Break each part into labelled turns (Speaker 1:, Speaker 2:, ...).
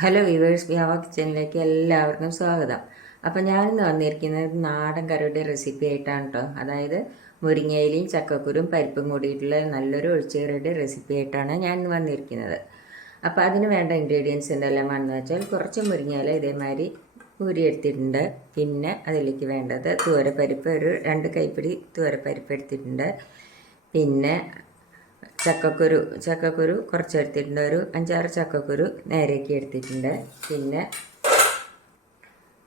Speaker 1: Hello weavers വ്യാവ കിച്ചണിലേക്ക് എല്ലാവർക്കും സ്വാഗതം. അപ്പം ഞാനിന്ന് വന്നിരിക്കുന്നത് നാടൻ കറിയുടെ റെസിപ്പി ആയിട്ടാണ് കേട്ടോ അതായത് മുരിങ്ങയിലയും ചക്കക്കുരും പരിപ്പും കൂടിയിട്ടുള്ള നല്ലൊരു ഒഴിച്ചുകറിയുടെ റെസിപ്പി ആയിട്ടാണ് ഞാൻ ഇന്ന് വന്നിരിക്കുന്നത്. അപ്പോൾ അതിന് വേണ്ട ഇൻഗ്രീഡിയൻസ് എന്തെല്ലാം ആണെന്ന് വെച്ചാൽ കുറച്ച് മുരിങ്ങയില ഇതേമാതിരി ഊരിയെടുത്തിട്ടുണ്ട്. പിന്നെ അതിലേക്ക് വേണ്ടത് തൂരപ്പരിപ്പ് ഒരു രണ്ട് കൈപ്പിടി തൂരപ്പരിപ്പ് എടുത്തിട്ടുണ്ട്. പിന്നെ ചക്കക്കുരു ചക്കക്കുരു കുറച്ച് എടുത്തിട്ടുണ്ട് ഒരു അഞ്ചാറ് ചക്കക്കുരു നേരേക്ക് എടുത്തിട്ടുണ്ട്. പിന്നെ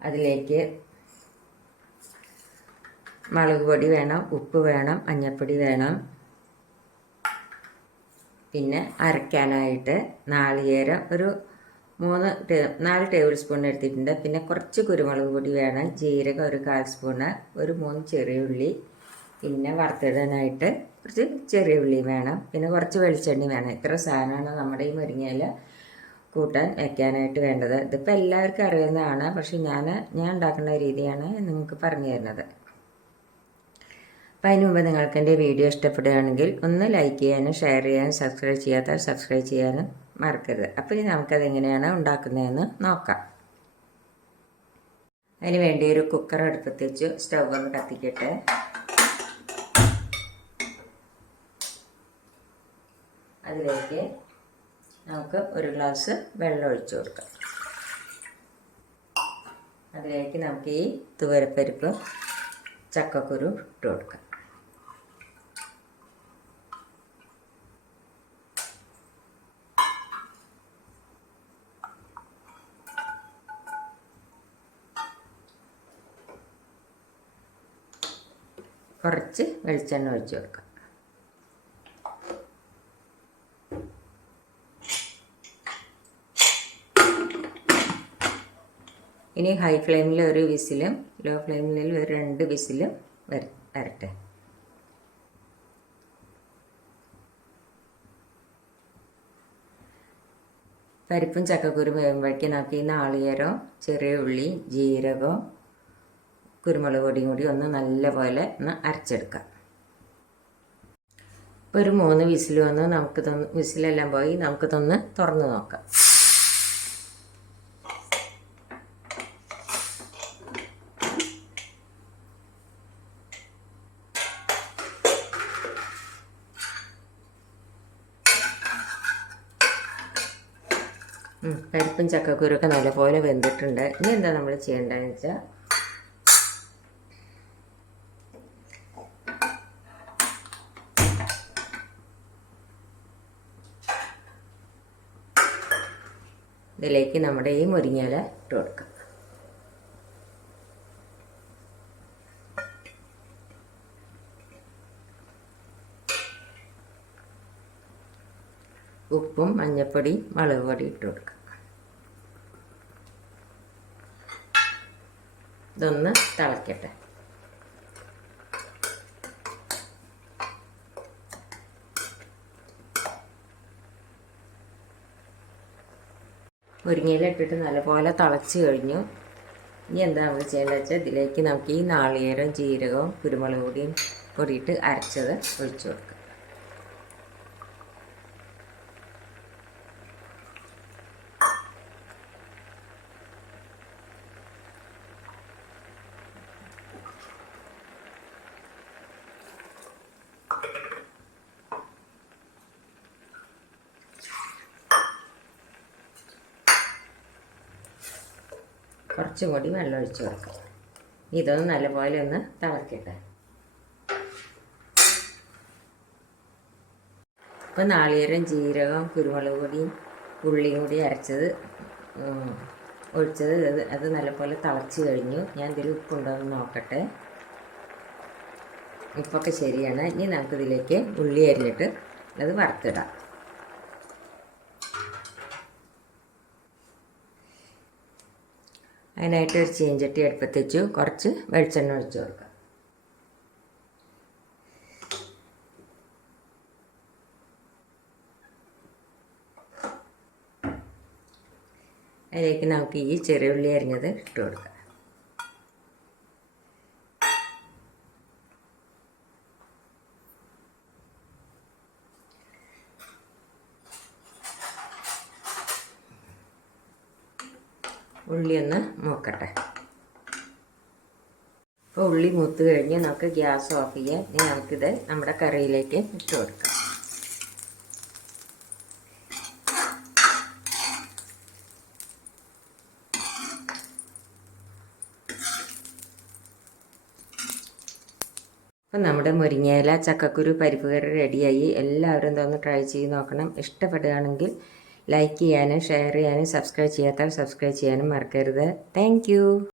Speaker 1: അതിലേക്ക് മുളക് പൊടി വേണം ഉപ്പ് വേണം മഞ്ഞൾപ്പൊടി വേണം. പിന്നെ അരയ്ക്കാനായിട്ട് നാളികേരം ഒരു മൂന്ന് ടേ നാല് ടേബിൾ സ്പൂൺ എടുത്തിട്ടുണ്ട്. പിന്നെ കുറച്ച് കുരുമുളക് പൊടി വേണം ജീരകം ഒരു കാൽ സ്പൂണ് ഒരു മൂന്ന് ചെറിയ ഉള്ളി പിന്നെ വറുത്തിടാനായിട്ട് കുറച്ച് ചെറിയ ഉള്ളി വേണം. പിന്നെ കുറച്ച് വെളിച്ചെണ്ണി വേണം. ഇത്ര സാധനമാണ് നമ്മുടെ ഈ മുരിങ്ങയില കൂട്ടാൻ വെക്കാനായിട്ട് വേണ്ടത്. ഇതിപ്പോൾ എല്ലാവർക്കും അറിയുന്നതാണ്. പക്ഷെ ഞാൻ ഞാൻ ഉണ്ടാക്കുന്ന രീതിയാണ് നിങ്ങൾക്ക് പറഞ്ഞു തരുന്നത്. അപ്പം അതിന് മുമ്പ് നിങ്ങൾക്ക് എന്റെ വീഡിയോ ഇഷ്ടപ്പെടുകയാണെങ്കിൽ ഒന്ന് ലൈക്ക് ചെയ്യാനും ഷെയർ ചെയ്യാനും സബ്സ്ക്രൈബ് ചെയ്യാത്ത സബ്സ്ക്രൈബ് ചെയ്യാനും മറക്കരുത്. അപ്പോൾ ഇനി നമുക്കത് എങ്ങനെയാണ് ഉണ്ടാക്കുന്നതെന്ന് നോക്കാം. അതിന് വേണ്ടി ഒരു കുക്കർ അടുപ്പത്ത് വെച്ച് സ്റ്റൗ ഒന്ന് കത്തിക്കട്ടെ. അതിലേക്ക് നമുക്ക് ഒരു ഗ്ലാസ് വെള്ളം ഒഴിച്ചു കൊടുക്കാം. അതിലേക്ക് നമുക്ക് ഈ തുവരപ്പരിപ്പ് ചക്കക്കുരു ഇട്ട് കൊടുക്കാം. കുറച്ച് വെളിച്ചെണ്ണ ഒഴിച്ച് കൊടുക്കാം. ഇനി ഹൈ ഫ്ലെയിമിൽ ഒരു വിസിലും ലോ ഫ്ലെയിമിൽ ഒരു രണ്ട് വിസിലും വര വരട്ടെ. പരിപ്പും ചക്കക്കുരു വേകുമ്പോഴേക്കും നമുക്ക് ഈ നാളികേരം ചെറിയ ഉള്ളി ജീരകവും കുരുമുളക് പൊടിയും കൂടി ഒന്ന് നല്ലപോലെ ഒന്ന് അരച്ചെടുക്കാം. ഒരു മൂന്ന് വിസിൽ വന്ന് നമുക്ക് തൊന്ന് വിസിലെല്ലാം പോയി നമുക്കിതൊന്ന് തുറന്ന് നോക്കാം. പരിപ്പും ചക്കക്കുരൊക്കെ നല്ലപോലെ വെന്തിട്ടുണ്ട്. ഇനി എന്താ നമ്മൾ ചെയ്യേണ്ടതെന്ന് വെച്ചാൽ ഇതിലേക്ക് നമ്മുടെ ഈ മുരിങ്ങയില ഇട്ട് കൊടുക്കാം. ഉപ്പും മഞ്ഞപ്പൊടി മുളക് പൊടി ഇട്ട് കൊടുക്കുക. ഇതൊന്ന് തിളക്കട്ടെ. മുരിങ്ങയിലിട്ടിട്ട് നല്ലപോലെ തിളച്ച് കഴിഞ്ഞു. ഇനി എന്താ നമ്മൾ ചെയ്യേണ്ടത് വെച്ചാൽ ഇതിലേക്ക് നമുക്ക് ഈ നാളികേരം ജീരകവും കുരുമുളക് പൊടിയും പൊടിയിട്ട് അരച്ചത് ഒഴിച്ചു കൊടുക്കാം കുറച്ചും കൂടി വെള്ളം ഒഴിച്ച് കൊടുക്കാം. ഇതൊന്ന് നല്ലപോലെ ഒന്ന് തിളക്കട്ടെ. ഇപ്പോൾ നാളികേരം ജീരകം കുരുമുളക് പൊടിയും ഉള്ളിയും കൂടി അരച്ചത് ഒഴിച്ചത് അത് അത് നല്ലപോലെ തിളച്ച് കഴിഞ്ഞു. ഞാൻ ഇതിൽ ഉപ്പുണ്ടോ എന്ന് നോക്കട്ടെ. ഉപ്പൊക്കെ ശരിയാണ്. ഇനി നമുക്കിതിലേക്ക് ഉള്ളി അരിഞ്ഞിട്ട് അത് വറുത്തിടാം. അതിനായിട്ട് ഒരു ചീഞ്ചട്ടി അടുപ്പത്ത് വെച്ചു. കുറച്ച് വെളിച്ചെണ്ണ ഒഴിച്ചു കൊടുക്കാം. അതിലേക്ക് നമുക്ക് ഈ ചെറിയ ഉള്ളി അരിഞ്ഞത് ഇട്ട് കൊടുക്കാം. ഉള്ളി ഒന്ന് മൂക്കട്ടെ. അപ്പോൾ ഉള്ളി മൂത്ത് കഴിഞ്ഞ് നമുക്ക് ഗ്യാസ് ഓഫ് ചെയ്യാം ഇനി നമുക്കിത് നമ്മുടെ കറിയിലേക്ക് ഇട്ട് കൊടുക്കാം. അപ്പം നമ്മുടെ മുരിങ്ങയില ചക്കക്കുരു പരിപ്പ് കറി റെഡിയായി എല്ലാവരും ഇതൊന്ന് ട്രൈ ചെയ്ത് നോക്കണം. ഇഷ്ടപ്പെടുകയാണെങ്കിൽ ലൈക്ക് ചെയ്യാനും ഷെയർ ചെയ്യാനും സബ്സ്ക്രൈബ് ചെയ്യാത്തവർ സബ്സ്ക്രൈബ് ചെയ്യാനും മറക്കരുത്. താങ്ക്